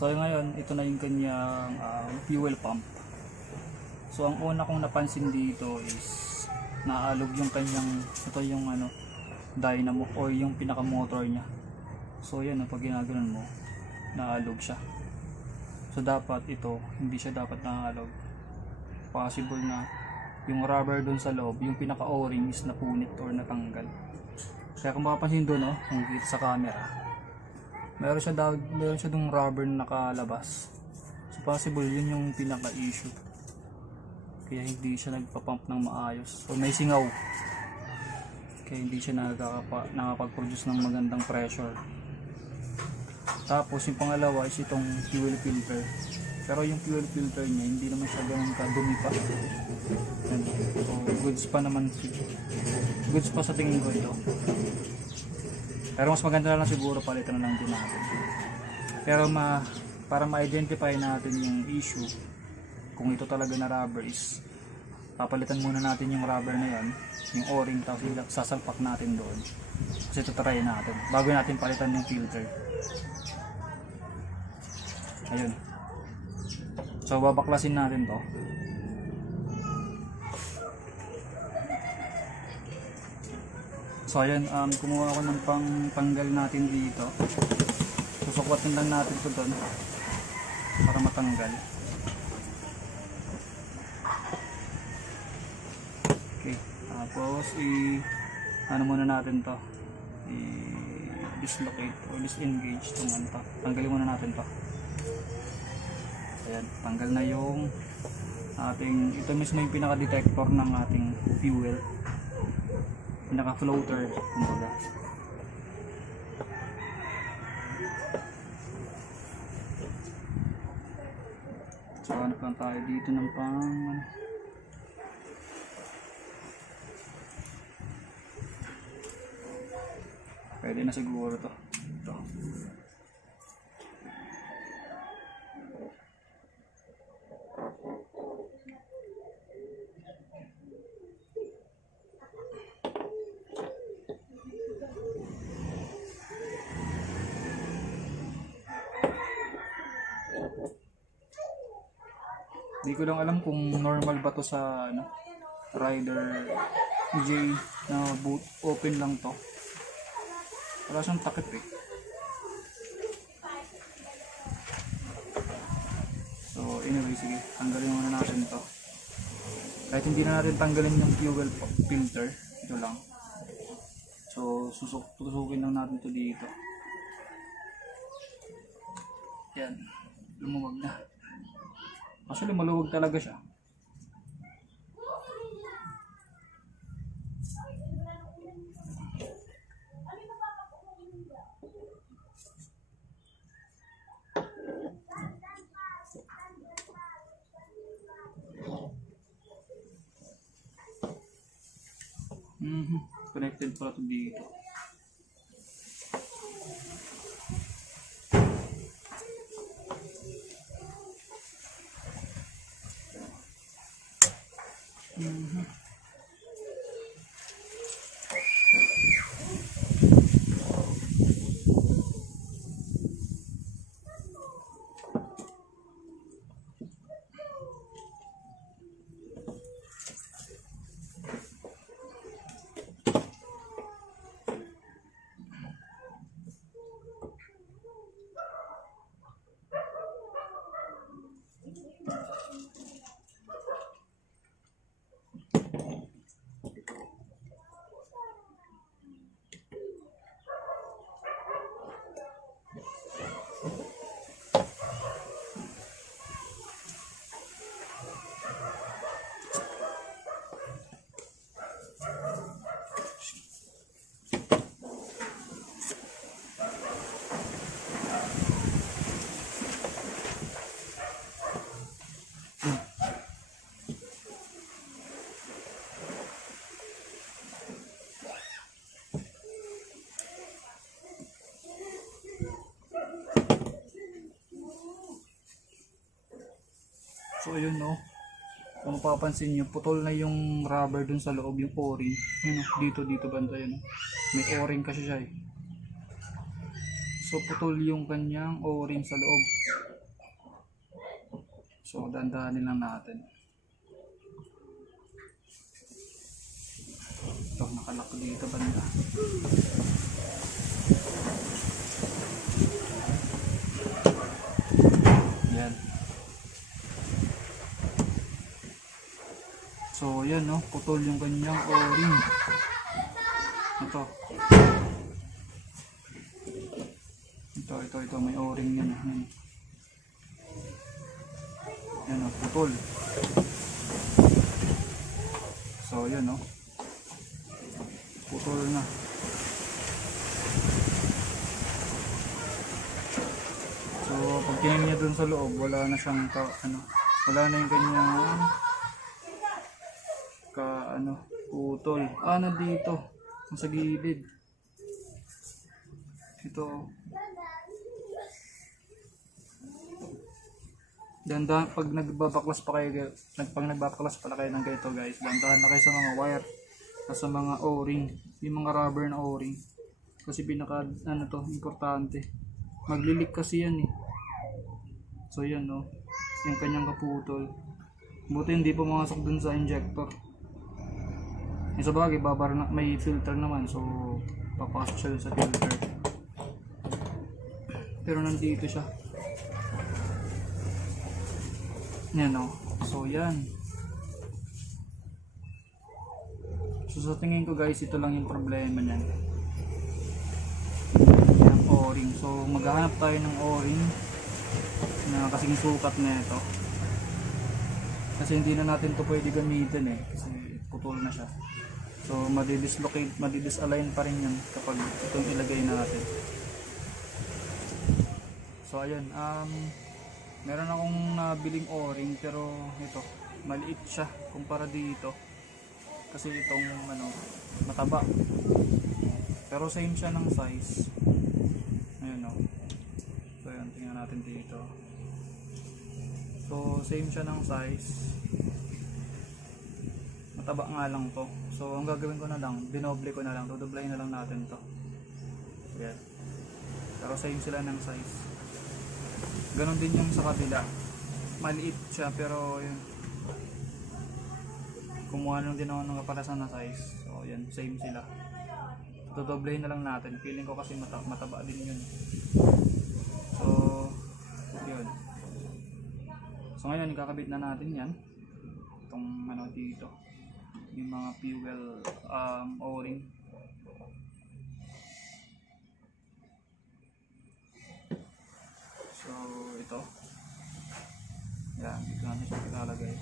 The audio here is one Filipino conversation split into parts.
So ngayon, ito na yung kanyang fuel pump. So ang una kong napansin dito is naalog yung kanyang, ito yung dynamo or yung pinaka motor niya. So yan, pag ginaganon mo, naalog siya. So dapat ito, hindi siya dapat naalog. Possible na yung rubber dun sa loob, yung pinaka o-ring is napunit or natanggal. Kaya kung mapapansin doon, kung kita sa camera, meron siya dong rubber na nakalabas. So possible yun yung pinaka issue, kaya hindi siya nagpa-pump ng maayos o may singaw, kaya hindi siya nakapag-produce ng magandang pressure. Tapos yung pangalawa is itong fuel filter, pero yung fuel filter niya hindi naman siya ganun kadumi pa. So goods pa naman, goods pa sa tingin ko ito. Pero mas maganda na lang siguro palitan na lang din natin. Pero para ma-identify natin yung issue, kung ito talaga na rubber, is papalitan muna natin yung rubber na yan, yung o-ring, tapos sasalpak natin doon. Kasi ito try natin bago natin palitan yung filter. Ayun. So babaklasin natin to. So ayan, kumuha ako ng pangtanggal natin dito. Susukwatin lang natin ito doon para matanggal. Okay, tapos muna natin to, dislocate or disengage itong to. Tanggalin muna natin to. Ayan, tanggal na yung ating, ito mismo yung pinaka-detector ng ating fuel, pinaka-floater kumbaga. So hanap lang tayo dito ng pwede na siguro to. Ito. Hindi ko lang alam kung normal ba to sa Rider J na boot open lang to. Wala siyang takip eh. So anyway, sige, tanggalin muna natin to. Kahit hindi na natin tanggalin yung fuel filter, ito lang. So tutusukin lang natin to dito. Yan, lumuwag na. Actually maluwag talaga siya. Connected pala to dito. So ayun kung mapapansin nyo, putol na yung rubber dun sa loob, yung o-ring. Yun dito banda yun. May o-ring kasi siya eh. So putol yung kanyang o-ring sa loob. So dandahanin lang natin. Ito, nakalak dito banda. Yan. So yan, no, putol yung kanyang o-ring. Ito. Ito, may o-ring yan. Yan, oh, putol. So yan, no, putol na. So pag tingin niya dun sa loob, wala na siyang wala na yung kanyang putol. Dito sa gilid. Ito. Dandahan pag nagbabaklas pa kayo, nagbabaklas pala kayo ng ganito, guys. Dandahan na kayo sa mga wire, sa mga o-ring, yung mga rubber na o-ring. Kasi pinaka importante. Maglilik kasi yan eh. So yan, no, yung kanyang kaputol. Buti hindi pumasok dun sa injector. Yung sa bagay, may filter naman, so papasok siya sa filter. Pero nandito siya. Yan, no. So yan. So sa tingin ko, guys, ito lang yung problema niyan. Yung o-ring. So maghahanap tayo ng o-ring na kasing sukat na ito. Kasi hindi na natin to pwede gamitin eh. Kasi putol na siya. So madidislocate, madidisalign pa rin yan kapag itong ilagay natin. So ayan, meron akong nabiling o-ring, pero ito, maliit siya kumpara dito. Kasi itong mataba. Pero same siya ng size. Ayan, no. So ayan, tingnan natin dito. So same siya ng size. Mataba nga lang to. So ang gagawin ko na lang, dinoble ko na lang, dodoblayin na lang natin to. Ayan. Pero same sila ng size. Ganon din yung sa kabila. Maliit siya, pero yun, kumuha lang din ako ng kapalasan na size. So yan, same sila. Dodoblayin na lang natin. Feeling ko kasi mataba din yun. So yun. So ngayon, kakabit na natin yan. Itong dito, yung mga fuel o-ring. So ito, yan, dito natin siya ilalagay.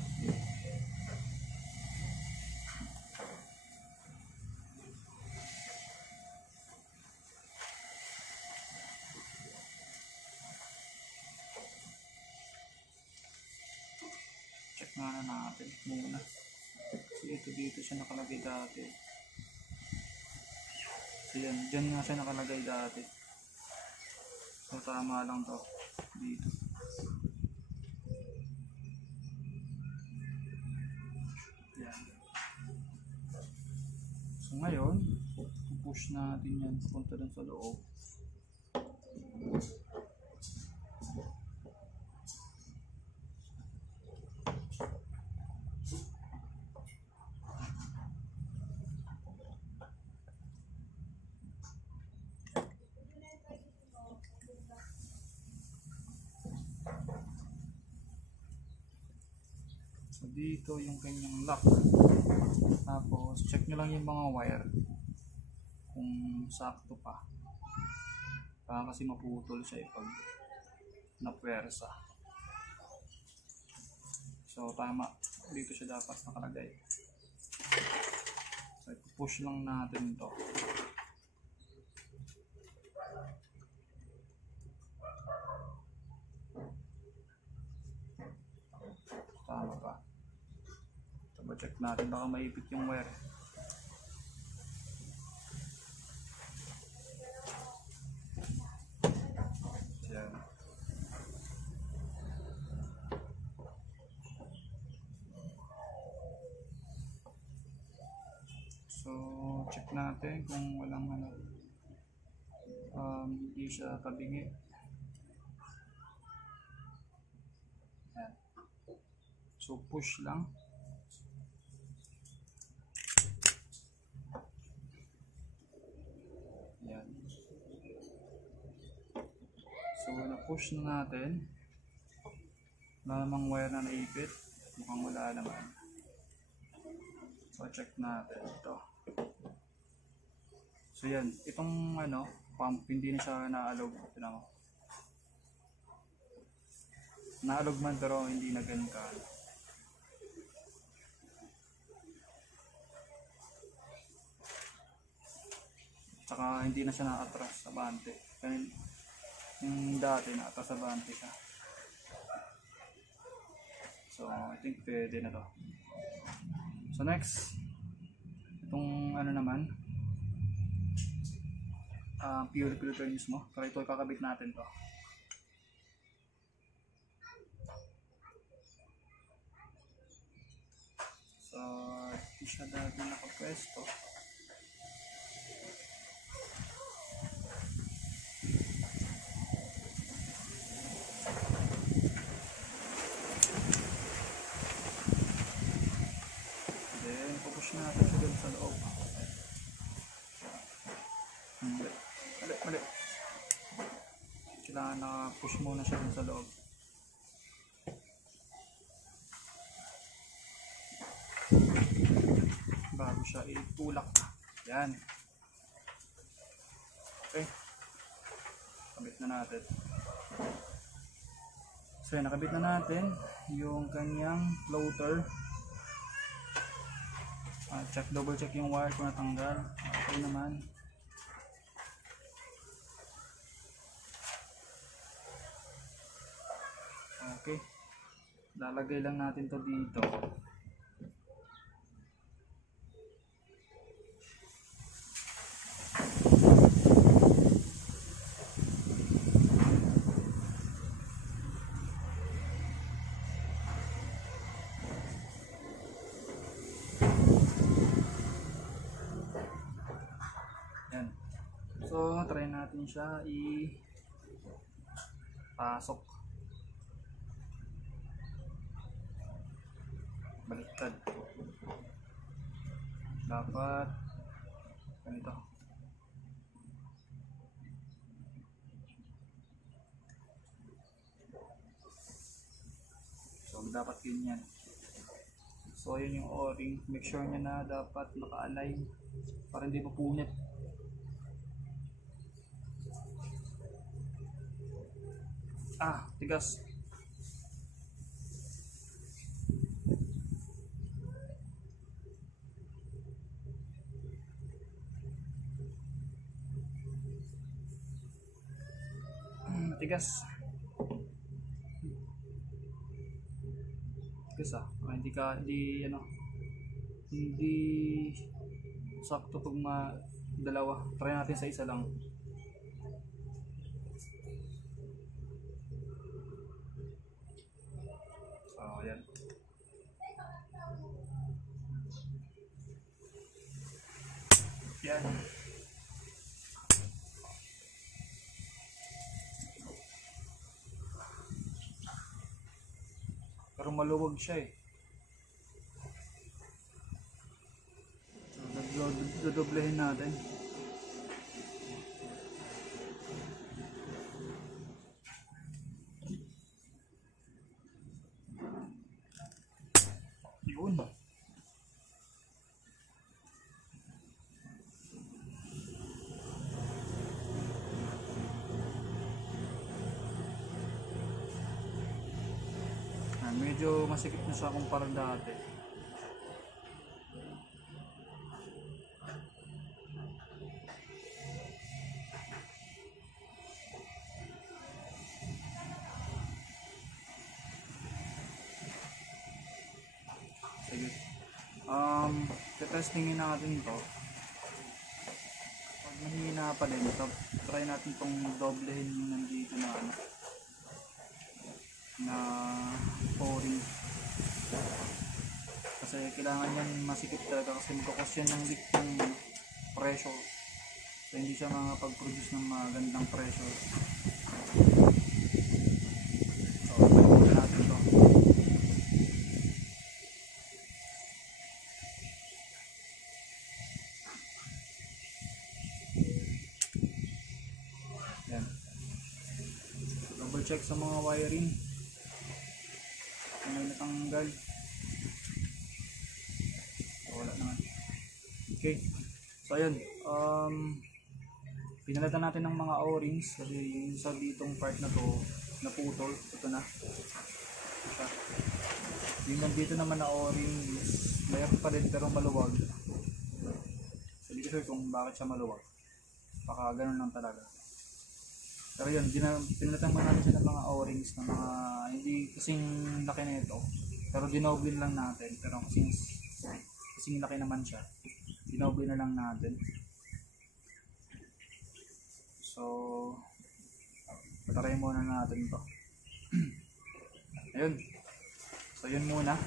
Check nga na natin muna. So ito, dito siya nakalagay dati. So yan, dyan nga siya nakalagay dati. So tama lang to dito. Yan. So ngayon, push natin yan punta dun sa loob. So dito yung kanyang lock. Tapos check nyo lang yung mga wire kung sakto pa. Baka kasi maputol siya pag napwersa. So tama, dito siya dapat nakalagay. So push lang natin to. Tama pa. Check natin, baka maipit yung wire. Yan. So check natin kung walang hindi siya kabingi. Yan. So push lang. Yan. So na-push na natin. Wala namang wire na naipit. Mukhang wala naman. So check natin ito. So yan, itong pump hindi na siya naalog. Tignan mo. Naalog man pero hindi na ganun ka. Tsaka hindi na siya na-atras sa bante. Yung dati na-atras sa bante siya. So I think pwede na to. So next, itong naman, fuel filter mismo. Pero ito kakabit natin to. So hindi siya dati nakapwesto. Then pupush natin siya dun sa loob. Mali. Kailangan na-push muna siya dun sa loob. Bago siya itulak. Yan. Okay. Kabit na natin. So yan, nakabit na natin yung kanyang floater. Double check yung wire kung natanggal. Okay naman. Okay. Lalagay lang natin to dito. Yan. So, try natin siya i-pasok. Baliktad. Dapat ganito. So dapat ganyan. So yun yung o-ring. Make sure nyo na dapat naka-align para hindi mapunit. Tigas. Tigas. Hindi sakto pag dalawa. Try natin sa isa lang. So yan. Yan. Pero maluwag siya eh. So dodoblehin natin. Yun. Medyo masikip na siya kumpara dati. Sige. Testingin natin to. Pag mahina pa din, try natin tong doblehin yung nandito na o-ring. Kasi kailangan yan masikip talaga kasi magkakos yan ng leak ng pressure. So hindi siya makapag-produce ng magandang pressure. So palimutan natin to. Yan. Double check sa mga wiring. Kung may natanggal. So, wala naman. Okay. So ayun. Pinalitan natin ng mga o-rings kasi yung sa ditong part na to naputol. Ito na. Ito. Yung nandito naman na o-ring is mayroon pa rin pero maluwag. So hindi ko sure kung bakit siya maluwag. Baka ganun lang talaga. Pero yun, pinalitan mo natin siya ng mga o-rings na mga hindi kasing laki na ito. Pero dinoblin lang natin. Pero kasing laki naman siya. Dinoblin na lang natin. So, pataray muna natin to. Ayun. So, yun muna.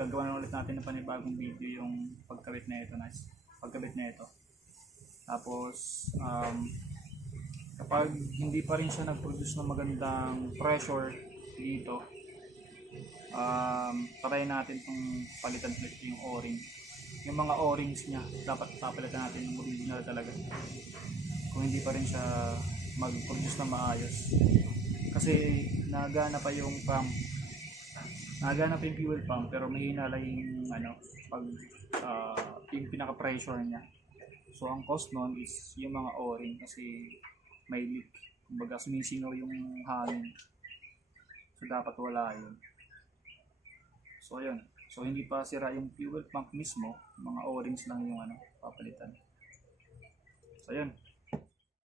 Gagawa na ulit natin ng panibagong video yung pagkabit na ito. Nice. Pagkabit na ito. Tapos, kapag hindi pa rin siya nag-produce ng magandang pressure dito, try natin itong palitan ulit yung o-ring. Yung mga o-rings niya, dapat papalitan natin yung original talaga. Kung hindi pa rin siya mag-produce na maayos. Kasi nagana pa yung pump. Nagana pa yung fuel pump pero mahina lang yung yung pinaka-pressure niya. So ang cause nun is yung mga o-ring kasi may leak. Kumbaga sumisingaw yung hangin. So dapat wala yun. So ayun. So hindi pa sira yung fuel pump mismo, mga o-rings lang yung papalitan. So ayun.